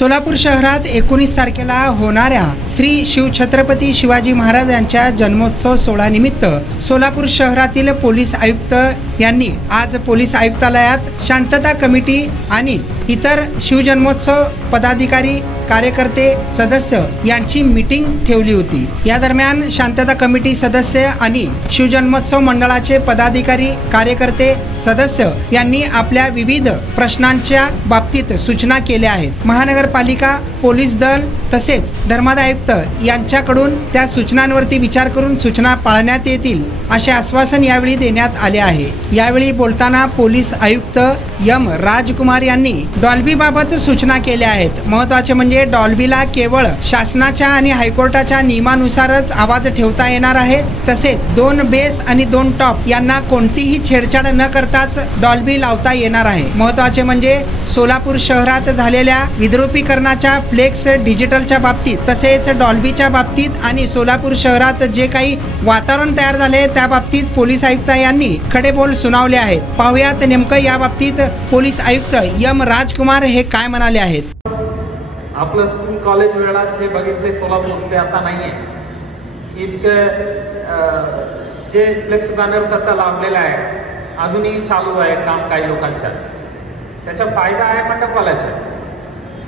सोलापूर शहरात 19 तारखेला होणाऱ्या श्री शिवछत्रपती शिवाजी महाराज यांच्या जन्मोत्सव सोहळ्यानिमित्त सोलापूर शहरातील पोलीस आयुक्त यांनी आज पोलीस आयुक्तालयात शांतता कमिटी आणि इतर शिवजन्मोत्सव पदाधिकारी कार्यकर्ते सदस्य यांची मीटिंग ठेवली होती। या दरम्यान शांतता कमिटी सदस्य आणि शिवजन्मोत्सव मंडळाचे पदाधिकारी कार्यकर्ते सदस्य यांनी आपल्या विविध प्रश्नांच्या बाबतीत सूचना केल्या आहेत। महानगरपालिका पोलीस दल तसेच धर्मादाय आयुक्त यांच्याकडून त्या सूचनांवरती विचार करून सूचना पाळण्यात येतील असे आश्वासन यावेळी देण्यात आले आहे। यावेळी बोलताना पोलीस आयुक्त एम राजकुमार यांनी डॉल्बी बाबत सूचना केल्या आहेत। महत्त्वाचे म्हणजे डॉल्बीला केवळ शासनाच्या आणि हायकोर्टाच्या नियमानुसारच आवाज ठेवता येणार आहे। तसेच 2 बेस आणि 2 टॉप यांना कोणतीही छेडछाड न करताच डॉल्बी लावता येणार आहे। महत्त्वाचे म्हणजे सोलापूर शहरात झालेल्या विद्रुपीकरणाच्या फ्लेक्स डिजिटलच्या बाबतीत तसेच डॉल्बीच्या बाबतीत आणि सोलापूर शहरात जे काही वातावरण तयार झाले त्या बाबतीत पोलीस आयुक्त यांनी खडे बोल सुनावले आहेत। पाहुयात नेमकं या बाबतीत पोलीस आयुक्त एम राजकुमार हे काय म्हणाले आहेत। आपलं स्कूल कॉलेज वेळात जे बघितले सोलापूर ते आता नाहीये। इतकं जे फ्लेक्स बॅनर्स आता लावलेले आहे अजूनही चालू आहे काम काही लोकांच्या। त्याचा फायदा आहे मंडपवाल्याचा,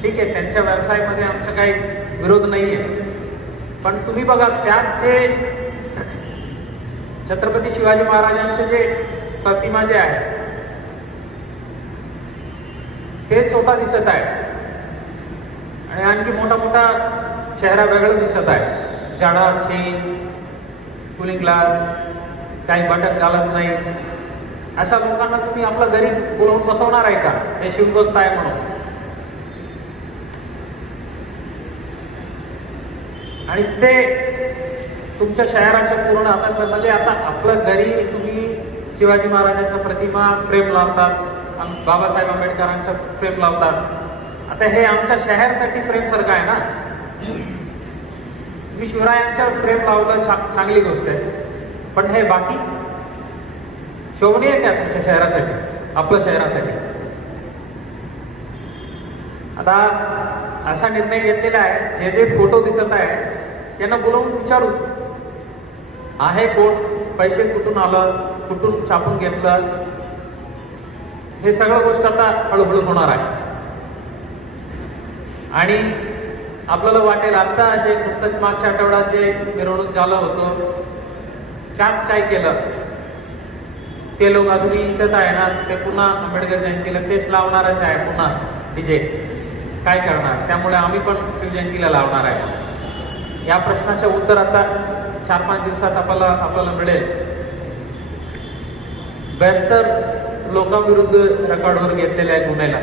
ठीक आहे, त्यांच्या व्यवसायामध्ये आमचा काही विरोध नाहीये। पण तुम्ही बघा त्यात जे छत्रपती शिवाजी महाराजांचे जे प्रतिमा जे आहे ते स्वतः दिसत आहे आणि आणखी मोठा मोठा चेहरा वेगळा दिसत आहे। जाडा चेन, कूलिंग ग्लास, काही बटन घालत नाही, अशा लोकांना तुम्ही आपल्या घरी बोलवून बसवणार आहे का हे शिवभक्त आहे म्हणून? आणि ते तुमच्या शहराच्या पूर्ण आता म्हणजे आता आपल्या घरी तुम्ही शिवाजी महाराजांच्या प्रतिमा फ्रेम लावतात, बाबासाहेब आंबेडकरांचा फ्रेम लावतात। आता हे आमच्या शहरासाठी फ्रेम सारखं आहे ना। तुम्ही शिवरायांच्या फ्रेम लावलं चांगली गोष्ट आहे, पण हे बाकी शोभनीय आहे का तुमच्या शहरासाठी, आपल्या शहरासाठी? आता असा निर्णय घेतलेला आहे, जे जे फोटो दिसत आहे त्यांना बोलवून विचारू आहे कोण, पैसे कुठून आलं, कुठून छापून घेतलं, हे सगळं गोष्ट आता हळूहळू होणार आहे। आणि आपल्याला वाटेल आता जे नुकतंच मागच्या आठवड्यात जे मिरवणूक झालं होतं त्यात काय केलं, ते लोक अजूनही इथं आहे ना, ते पुन्हा आंबेडकर जयंतीला तेच लावणारच आहे, पुन्हा डीजे काय करणार? त्यामुळे आम्ही पण शिवजयंतीला लावणार आहे। या प्रश्नाचे उत्तर आता 4-5 दिवसात आपल्याला मिळेल। 72 लोकांविरुद्ध रेकॉर्डवर घेतलेल्या गुन्ह्याला